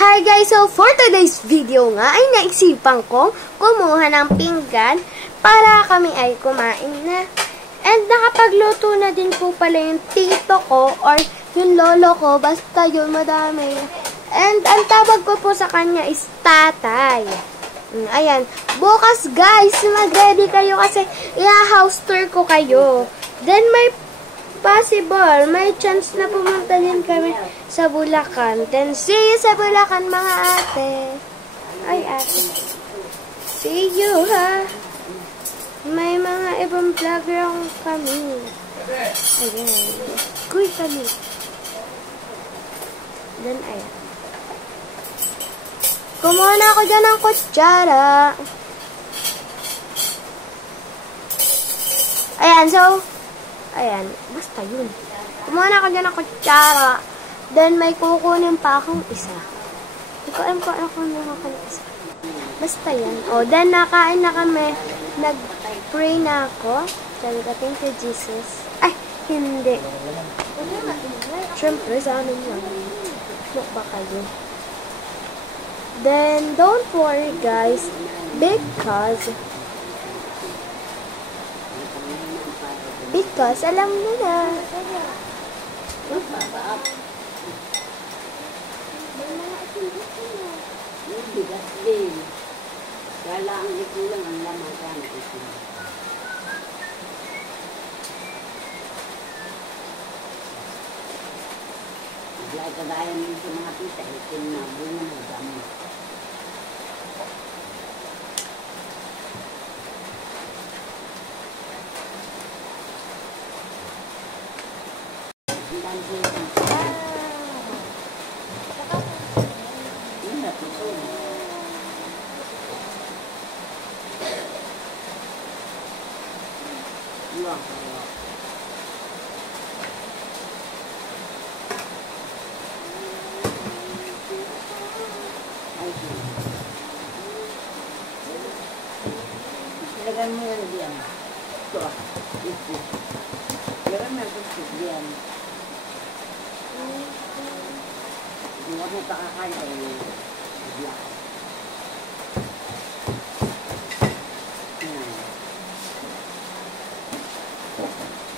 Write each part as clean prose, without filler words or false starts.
Hi guys! So for today's video nga ay naisipan kong kumuha ng pinggan para kami ay kumain na. And nakapagluto na din po pala yung tito ko or yung lolo ko. Basta yun, madami. And ang tawag ko po sa kanya is tatay. Ayan. Bukas guys, mag-ready kayo kasi i-house tour ko kayo. Then may may chance na pumunta din kami sa Bulacan. Then, see you sa Bulacan, mga ate. Ay, ate. See you, ha? May mga ibang vlogger kami. Ayan. Kuy kami. Then, ayan. Kumuha na ako dyan ng kutsara. Ayan, so, ayan, basta yun. Kumuha na ako dyan ng kutsara. Then, may kukunin pa akong isa. Hindi ko alam kung ano kung nakakunin isa. Basta yan. O, then, nakain na kami. Nag-pray na ako. Sabi ko, thank you, Jesus. Ay, hindi. Siyempre, sa amin yun. Look ba kayo? Then, don't worry, guys. Because alam mo na. Bigas din. Kala ang ito lang ang lamang ka na ito. Bilang kagaya mo sa mga pita, ito na bunga ng dami. Ilagay mo yan diyan. Ito. Ito. Ilagay mo ito diyan. Hindi mo na pakakain ay diyan.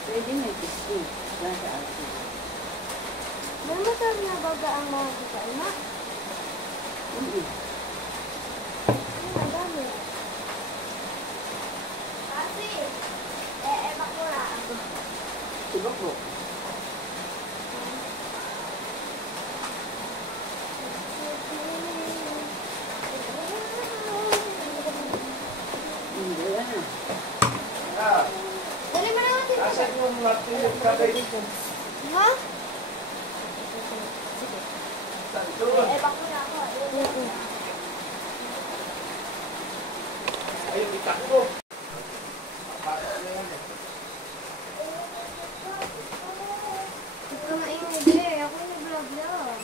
Pwede may pisto. Diyan sa atin. May masarap na baga ang mga kikain na? Hindi. Ang dami. Kasi, ebak mo na ako. Ibak mo. Hindi yan. Dali mo naman dito. Asan yung matulog ka kayo dito? Ha? Doon. Ebak mo na ako. Ayun, itakbo. Ito na yung hindi. Ako yung vlog lang.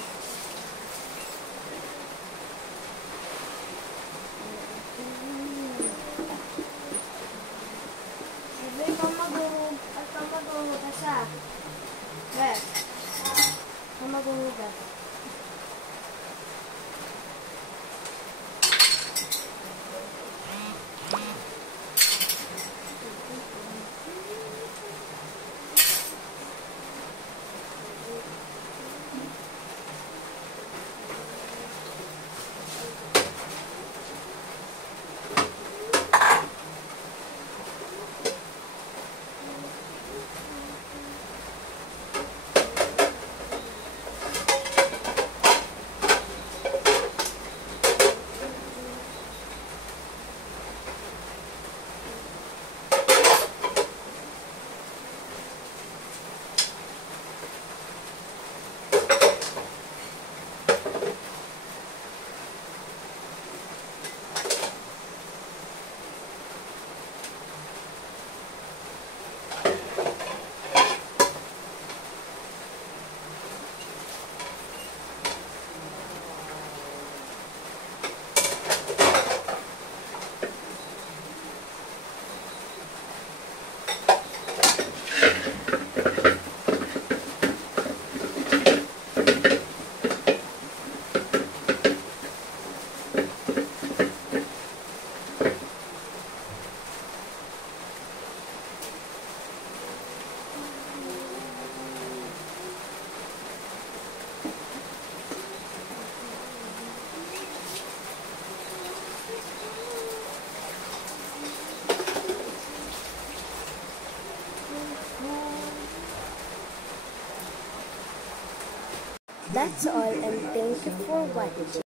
Sabi ko maghuhugas ah. Yes. Maghuhugas. That's all, and thank you for watching.